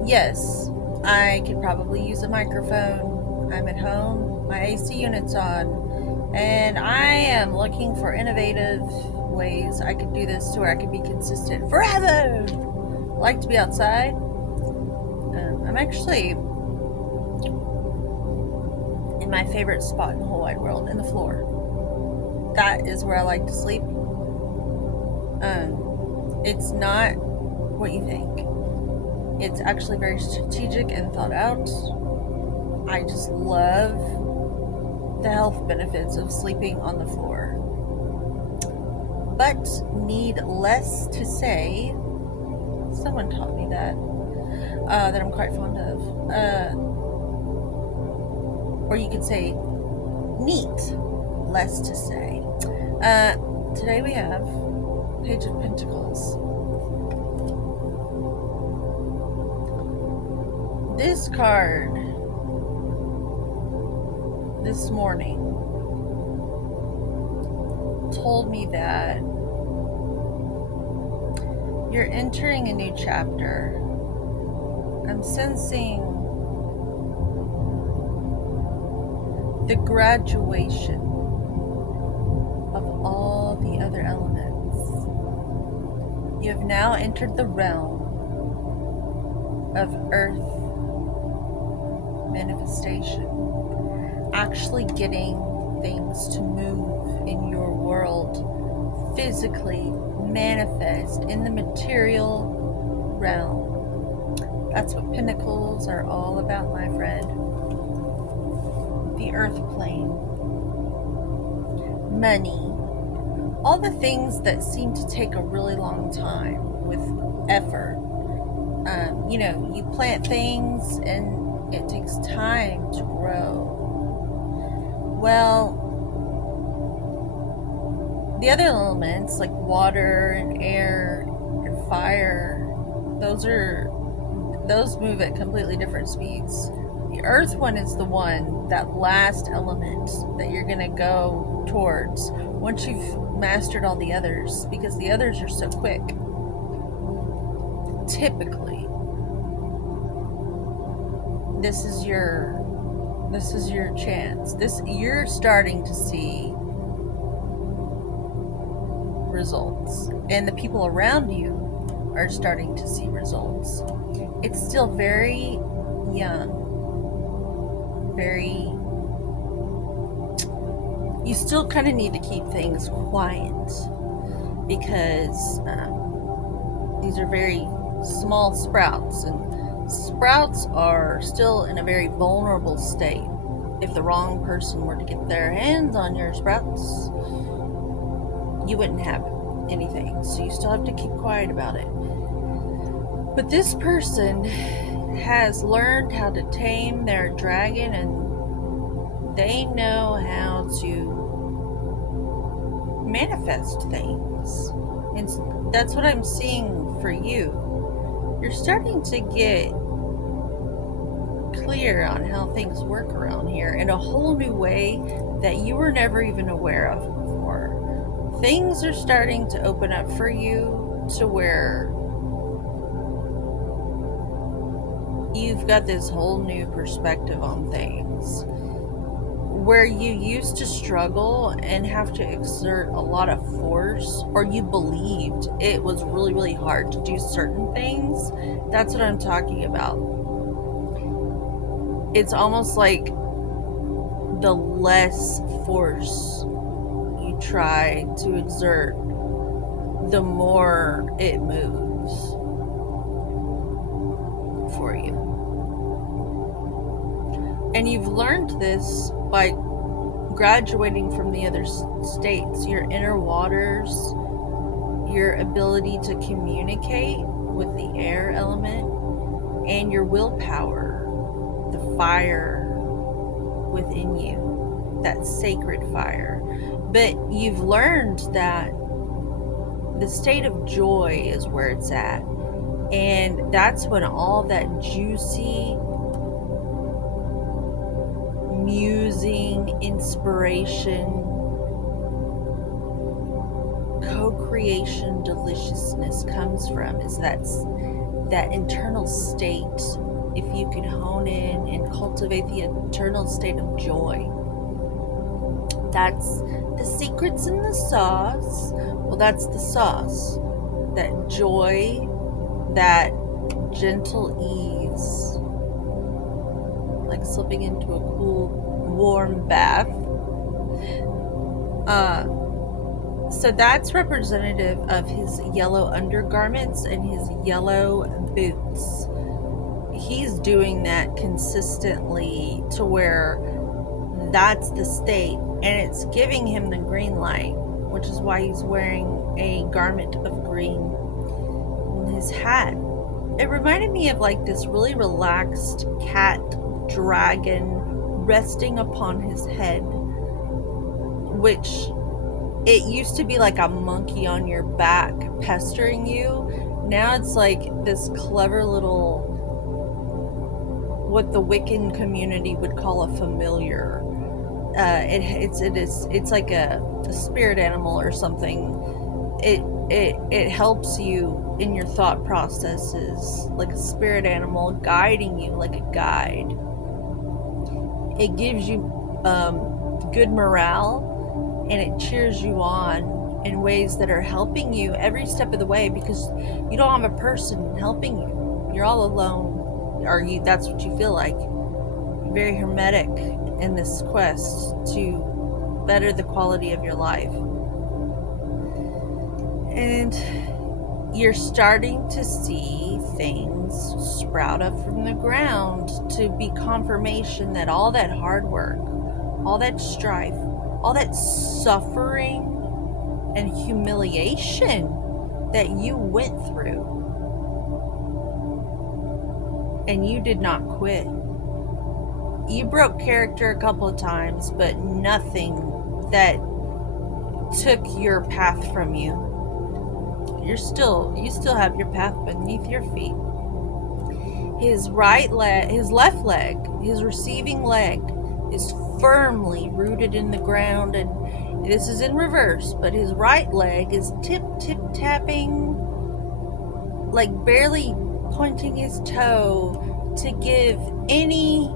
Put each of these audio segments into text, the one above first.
Yes, I could probably use a microphone. I'm at home, my AC unit's on, and I am looking for innovative ways I could do this to where I could be consistent forever. I like to be outside. I'm actually in my favorite spot in the whole wide world, in the floor. That is where I like to sleep. It's not what you think. It's actually very strategic and thought out. I just love the health benefits of sleeping on the floor. But need less to say. Someone taught me that I'm quite fond of. Or you could say neat, less to say. Today we have Page of Pentacles. This card this morning told me that you're entering a new chapter. I'm sensing the graduation of all the other elements. You have now entered the realm of earth manifestation, actually getting things to move in your world, physically manifest in the material realm. That's what pentacles are all about, my friend. The earth plane, money, all the things that seem to take a really long time with effort. You plant things and it takes time to grow. Well, the other elements like water and air and fire, those move at completely different speeds. The earth one is the one, that last element that you're going to go towards once you've mastered all the others, because the others are so quick. Typically, this is your chance. You're starting to see results, and the people around you are starting to see results. It's still very young, you still kind of need to keep things quiet, because these are very small sprouts, and sprouts are still in a very vulnerable state. If the wrong person were to get their hands on your sprouts, you wouldn't have anything. So you still have to keep quiet about it. But this person has learned how to tame their dragon, and they know how to manifest things. And that's what I'm seeing for you. You're starting to get clear on how things work around here in a whole new way that you were never even aware of before. Things are starting to open up for you to where you've got this whole new perspective on things. Where you used to struggle and have to exert a lot of force, or you believed it was really, really hard to do certain things, that's what I'm talking about. It's almost like the less force you try to exert, the more it moves for you. And you've learned this by graduating from the other states, your inner waters, your ability to communicate with the air element, and your willpower, the fire within you, that sacred fire. But you've learned that the state of joy is where it's at. And that's when all that juicy, musing, inspiration, co-creation, deliciousness comes from, is that internal state, if you could hone in and cultivate the internal state of joy. That's the secrets in the sauce. Well, that's the sauce. That joy, that gentle ease, like slipping into a cool, warm bath. So that's representative of his yellow undergarments and his yellow boots. He's doing that consistently to where that's the state, and it's giving him the green light, which is why he's wearing a garment of green in his hat. It reminded me of like this really relaxed cat dragon resting upon his head, which it used to be like a monkey on your back pestering you. Now it's like this clever little, what the Wiccan community would call a familiar. It's like a spirit animal or something. It helps you in your thought processes, like a spirit animal guiding you like a guide. It gives you good morale, and it cheers you on in ways that are helping you every step of the way, because you don't have a person helping you. You're all alone, or that's what you feel like. Very hermetic in this quest to better the quality of your life. And you're starting to see things sprout up from the ground to be confirmation that all that hard work, all that strife, all that suffering and humiliation that you went through, and you did not quit. You broke character a couple of times, but nothing that took your path from you. You still have your path beneath your feet. His left leg, his receiving leg is firmly rooted in the ground, and this is in reverse, but his right leg is tip tapping, like barely pointing his toe to give any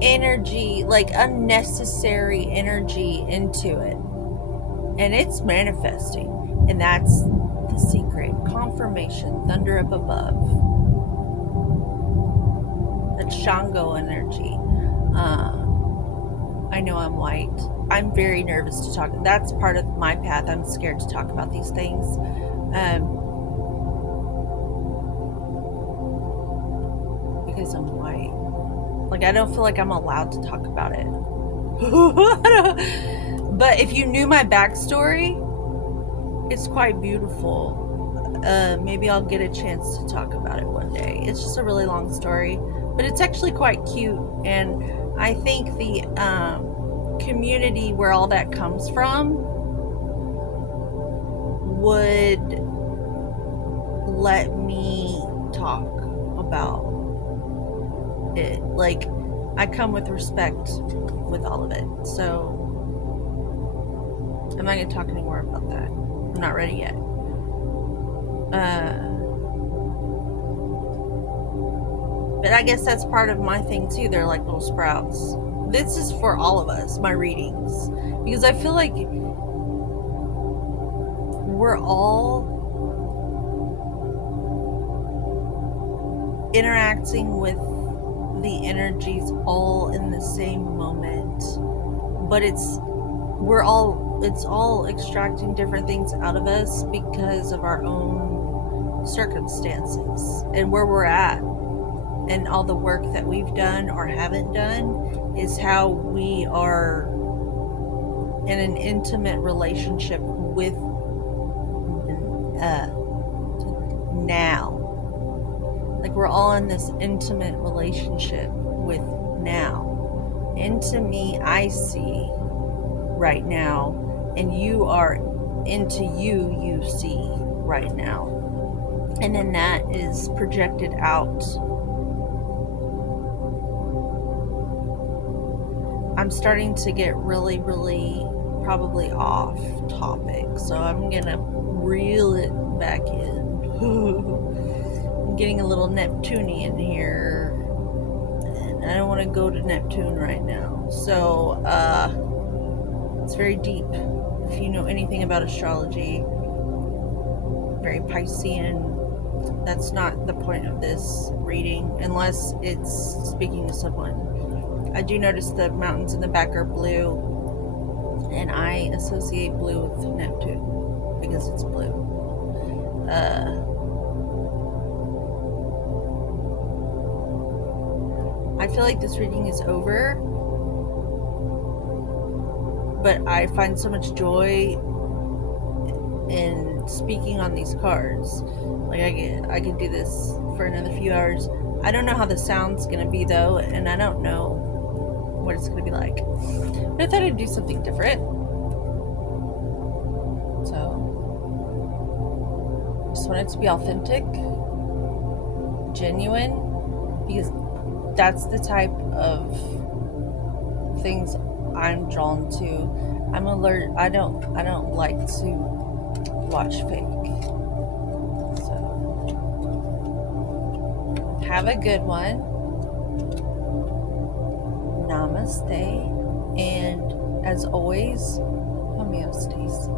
energy, like unnecessary energy into it. And it's manifesting, and that's the secret. Confirmation, thunder up above. That's Shango energy. I know I'm white. I'm very nervous to talk. That's part of my path. I'm scared to talk about these things. Because I'm white. Like, I don't feel like I'm allowed to talk about it. But if you knew my backstory, it's quite beautiful. Maybe I'll get a chance to talk about it one day. It's just a really long story, but it's actually quite cute. And I think the community where all that comes from would let me talk about it. Like, I come with respect with all of it. So I'm not going to talk anymore about that. I'm not ready yet. But I guess that's part of my thing too. They're like little sprouts. This is for all of us, my readings. Because I feel like we're all interacting with the energies all in the same moment. But we're all extracting different things out of us because of our own circumstances and where we're at, and all the work that we've done or haven't done is how we are in an intimate relationship with now. Like, we're all in this intimate relationship with now. Into me, I see right now, and you are into you see right now. And then that is projected out. I'm starting to get really, really probably off topic, so I'm gonna reel it back in. getting a little Neptunian here. And I don't want to go to Neptune right now. So, it's very deep. If you know anything about astrology, very Piscean. That's not the point of this reading, unless it's speaking to someone. I do notice the mountains in the back are blue, and I associate blue with Neptune because it's blue. I feel like this reading is over, but I find so much joy in speaking on these cards. Like I could do this for another few hours. I don't know how the sound's gonna be though, and I don't know what it's gonna be like. But I thought I'd do something different. So just want it to be authentic, genuine, because that's the type of things I'm drawn to. I'm alert. I don't like to watch fake. So have a good one. Namaste. And as always, homeostasis.